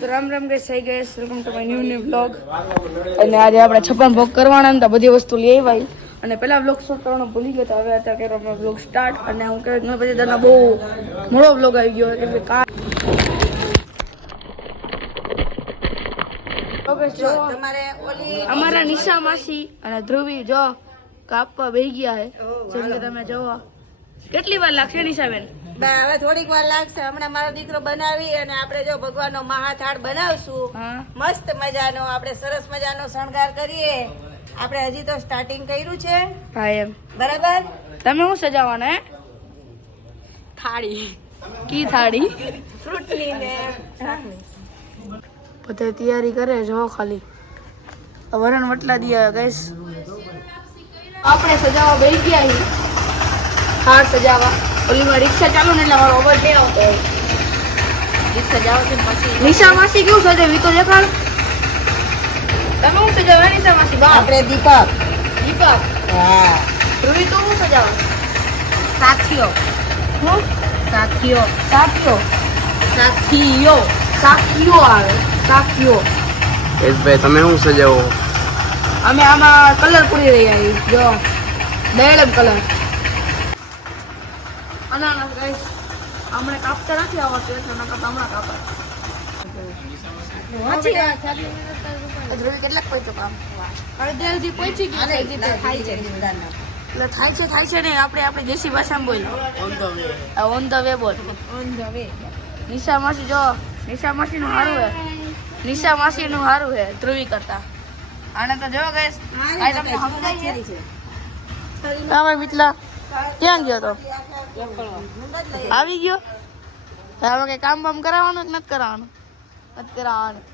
તો રામ રામ ગાઈસ, થઈ ગઈ welcome to my new vlog. અને આજે આપણે 56 ભોગ કરવાના હતા, બધી વસ્તુ લઈ આવી. અને પહેલા વ્લોગ શૂટ કરવાનું ભૂલી ગયો તો હવે અત્યારે કરવાનો વ્લોગ સ્ટાર્ટ. અને હું કહે ગણપતિ દાદાનો બહુ મોડો વ્લોગ આવી ગયો કેમ કે અમારા નિશા માસી અને ધ્રુવી જો કાપવા બેહી ગયા હે. જેમ કે તમે જોવો કેટલી વાર લાગશે નિશાબેન? હવે થોડીક વાર લાગશે. હમણાં મારો દીકરો બનાવી અને આપણે જો ભગવાનનો મહાથાળ બનાવશું. મસ્ત મજાનો આપણે સરસ મજાનો શણગાર કરીએ. આપણે હજી તો સ્ટાર્ટિંગ કર્યું છે. હા એમ બરાબર. તમે શું સજાવવાના હે? થાળી. કી થાળી? ફ્રૂટની ને બધે તૈયારી કરે જો ખાલી વરણ વટલા દિયા ગઈસ. આપણે સજાવવા બેસી ગયા હી હાર સજાવવા. ઓલીમાં રિક્ષા ચાલુ ને એટલે મારો અવાજ નહીં આવતો. રિક્ષા જાવ છે પછી નિશા માસી કેવું સજાવી તો દેખાડ. તમે શું સજાવ્યા નિશા માસી? બા આપણે દીપક. દીપક. હા. ધ્રુવી તો શું સજાવે? સાથીઓ. હું સાથીઓ. સાથીઓ. સાથીઓ. સાથીઓ આવે. સાથીઓ. ભાઈ તમે શું સજાવો? અમે આમાં કલર પૂરી રહ્યા છીએ. જો ડેલમ કલર અનાનસ ગાઈસ. હમણે કાપતા નથી આવડતું એટલે હમણાં કાપે. ધ્રુવી કેટલાક પહોંચ્યો કામ? અડધે સુધી પહોંચી ગઈ. થાય છે એટલે થાય છે ને આપણે દેશી ભાષામાં બોલો. ઓન ધ વે બોલ. On the way. નિશા માસી જો નિશા માસીનું સારું હે. નિશા માસીનું સારું હે ધ્રુવી કરતા. આને તો જો ગાઈસ આ તમને સમજાય છે. હા ભાઈ મિતલા ક્યાં ગયો તો? આવી ગયો. હવે કઈ કામ બામ કરાવવાનું કે નથી કરાવવાનું? નથી કરાવવાનું.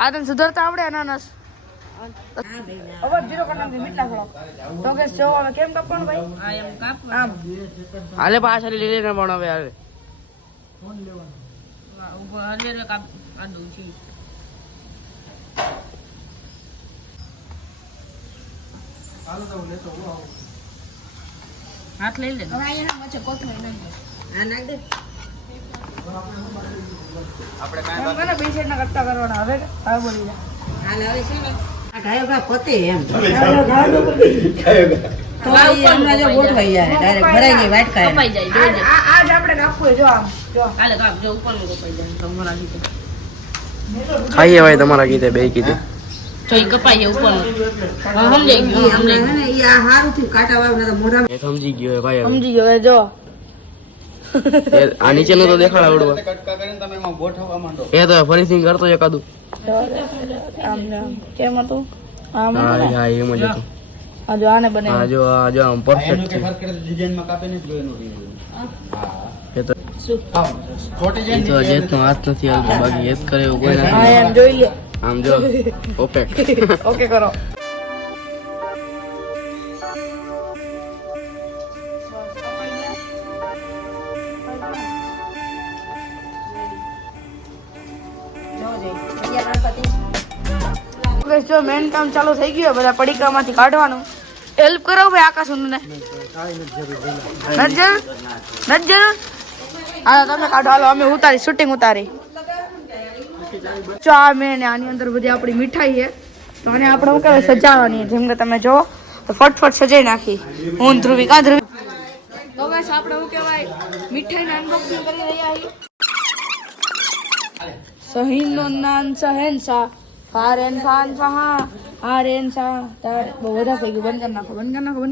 આ તને સુધરતા આવડે અનાનસ? અવાજ જીરો કરી નાખી મિતલા થોડો. તો કે જો હવે કેમ કાપવાનું ભાઈ? આ એમ કાપ. આમ હાલે પાછળ લઈ લઈને પણ હવે હાલે ઉભો હલે રે કાપ આડું છે. હાથ લઈ લે. હવે અહીંયા વચ્ચે કોથળી નાખી. આ નાખ દે. આપણે બે સાઈડ ના કટકા કરવાના. હવે બોલી જા. હાલ હવે છે ને આ ગાયો ગા પોતે એમ તો આ એ હમણાં જો ગોઠવાઈ જાય ડાયરેક્ટ ભરાઈ ગઈ વાટકા કપાઈ જાય. જોજે. આજ આપણે કાપવું જો આમ જો. હાલે કાપ જો ઉપર નું કપાઈ જાય તમારા દીકરો ખાઈએ ભાઈ તમારા કીધે બે કીધે તો ઈ કપાઈ જાય ઉપર સમજાઈ ગયું સમજાઈ ગયું ઈ આ હારું થયું કાટા વાવ ના મોઢા એ સમજી ગયો હે ભાઈ સમજી ગયો હવે જો. આ નીચેનું તો દેખાડ આવડવા એ તો ફરીથી કરતો એકાદું. આમ ને આમ કેમ હતું? આમ હા હતું ને? હા એમ જ હતું. આ જો આને બને. હા જો આમ પરફેક્ટ છે. એ તો જેતનો હાથ નથી આવતો બાકી એત કરે એવું કોઈ હા નથી. એમ જોઈ લે. આમ જો પરફેક્ટ. ઓકે કરો. જો મેન કામ ચાલુ થઈ ગયું. બધા પડીકામાંથી કાઢવાનું. હેલ્પ કરાવો ભાઈ આકાશ ને. નથી જરૂર. હા તમે કાઢો. હાલો અમે ઉતારી શૂટિંગ ઉતારી. જો આ મેં આની અંદર બધી આપણી મીઠાઈ છે તો આને આપણે શું કહેવાય સજાવવાની. જેમ કે તમે જો તો ફટફટ સજાઈ નાખી. હું ધ્રુવી કાં ધ્રુવી તો બસ આપણે શું કહેવાય મીઠાઈને અનબોક્સિંગ કરી રહ્યા છીએ. સહીનો નાન સહેનશા ફારેન ફાન ફહા હારેન સા તાર બહુ વધારે થઈ ગયું. બંધ કરી નાખો.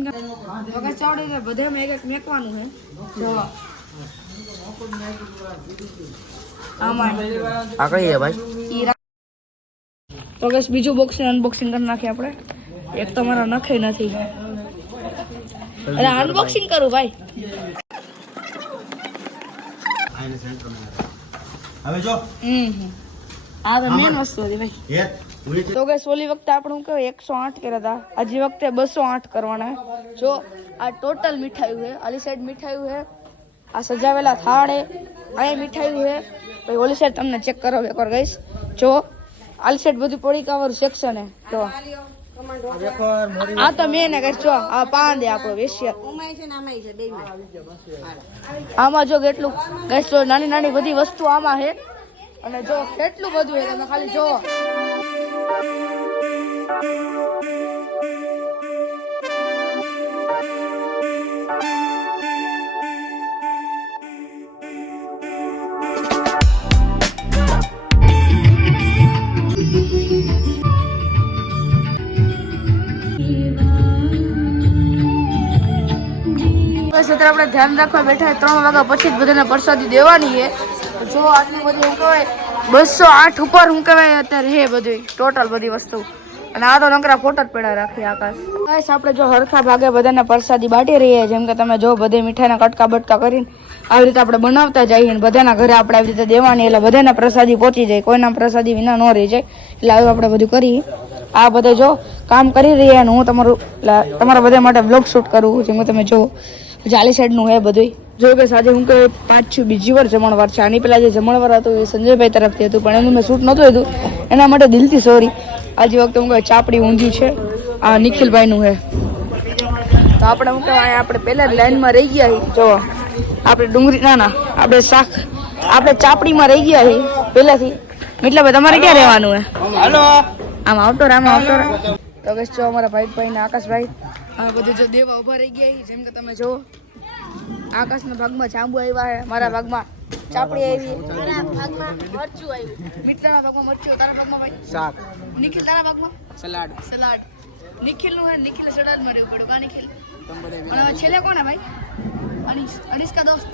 વગર ચાવડે છે બધે એક એક મેકવાનું છે. જો આમાં આ કઈ હે ભાઈ? તો બસ બીજું બોક્સ અનબોક્સિંગ કરી નાખીએ આપણે. એક તો મારા નખે નથી. અરે અનબોક્સિંગ કરું ભાઈ. હવે જો આ તો મેન વસ્તુ હતી ભાઈ. તો ગઈસ ઓલી વખતે આપણે શું કહેવાય 108 કર્યા હતા. આજી વખતે 208 કરવાના. જો આ ટોટલ મીઠાઈ છે. આલી સાઈડ મીઠાઈ છે. આ સજાવેલા થાળ છે. અહીંયા મીઠાઈ છે. ભાઈ ઓલી સાઈડ તમને ચેક કરો એકવાર ગઈસ. જો આલી સાઈડ બધું પડીકાવાળું સેક્શન છે. જો આ તો મેન ગઈસ. જો આ પાન દે આપણો વેશ્ય. ઉમાય છે ને આમાય છે બેયમાં. આમાં જો કેટલું ગઈસ નાની નાની બધી વસ્તુ આમાં છે. અને જો કેટલું બધું છે તમે ખાલી જો. બસ અત્યારે આપણે ધ્યાન રાખવા બેઠા 3 વાગ્યા પછી જ બધાને પ્રસાદી દેવાની છે. જો આટલું બધું શું કહેવાય 208 ઉપર શું કહેવાય અત્યારે હે બધું ટોટલ બધી વસ્તુ. અને આ તો નકરા ફોટા જ પડ્યા રાખી આકાશ. બસ આપણે જો હરખા ભાગે બધાને પ્રસાદી બાટી રહીએ જેમ કે તમે જો બધે મીઠાઈના કટકા બટકા કરીને આવી રીતે આપણે બનાવતા જઈએ અને બધાના ઘરે આપણે આવી રીતે દેવાની એટલે બધાને પ્રસાદી પહોંચી જાય, કોઈના પ્રસાદી વિના ન રહી જાય. એટલે આવું આપણે બધું કરીએ. આ બધા જો કામ કરી રહ્યા અને હું તમારા બધા માટે બ્લોગ શૂટ કરું જેમ કે તમે જો જાલી સાઈડનું હે બધું. જો કે આજે હું કે 5 બીજી વાર જમણવાર છે. આની પહેલાં જે જમણવાર હતું એ સંજયભાઈ તરફથી હતું પણ એનું મેં શૂટ નહોતું લીધું, એના માટે દિલથી સોરી. આજે વખતે હું કહે ચાપડી ઊંધી છે, આ નિખિલભાઈનું છે. તો આપણે હું કહેવાય આપણે પહેલાં જ લાઈનમાં રહી ગયા છીએ. જો આપણે ડુંગળી ના આપણે શાક આપણે ચાપડીમાં રહી ગયા છીએ પહેલાંથી. મતલબ તમારે ક્યાં રહેવાનું હે? હાલો આમ આવતો રે. તો બસ જો અમારા ભાઈ ને આકાશભાઈ આ બધું જો દેવા ઉભા રહી ગયા જેમ કે તમે જો આકાશના ભાગમાં જાંબુ આવ્યા છે, મારા ભાગમાં ચાપડી આવી, મારા ભાગમાં મરચું આવ્યું, મિત્રના ભાગમાં મરચું, તારા ભાગમાં ભાઈ શાક, નિખિલ તારા ભાગમાં સલાડ. નિખિલ નું હે, નિખિલ સલાડ માં રહેવું પડે. કા નિખિલ અને છેલ્લે કોણ હે ભાઈ? અનિશ કા દોસ્ત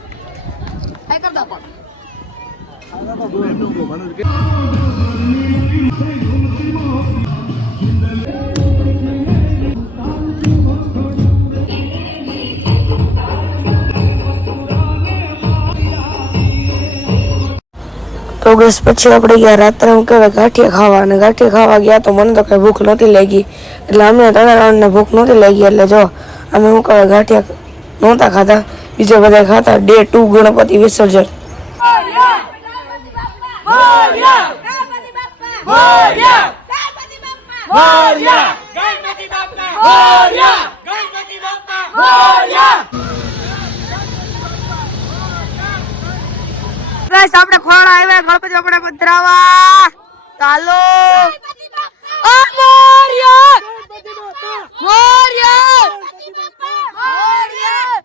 કાઈ કરતા પણ તો બસ પછી આપણે ગયા રાત્રે હું કહેવાય ગાંઠિયા ખાવા, અને ગાંઠિયા ખાવા ગયા તો મને તો કઈ ભૂખ નહોતી લાગી એટલે અમે તણાને ભૂખ નહોતી લાગી એટલે જો અમે હું કહેવાય ગાંઠિયા નહોતા ખાતા, બીજા બધા ખાતા. ડે 2 ગણપતિ વિસર્જન. ગાઈસ આપણે ખોળા આવ્યા ગણપતિ બાપાને પધરાવા. ચાલો ઓ મોરિયા ગણપતિ બાપા, મોરિયા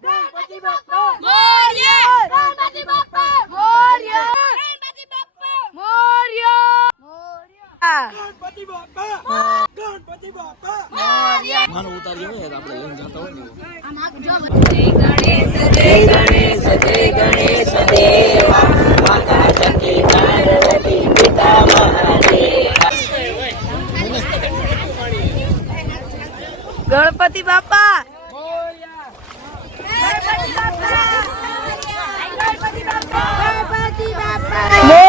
ગણપતિ બાપા, મોરિયા ગણપતિ બાપા, મોરિયા ગણપતિ બાપા, મોરિયા ગણપતિ બાપા, મોરિયા ગણપતિ બાપા, ગણપતિ બાપા, મોરિયા. માનો ઉતાર્યો હે આપણે લઈને જતા હોય ને આમ આપ જો. જય ગણેશ દેવા માતા ચકી પાર્વતી પિતા મહાદેવ. ગણપતિ બાપા મોરિયા, ગણપતિ બાપા, ગણપતિ બાપા, ગણપતિ બાપા.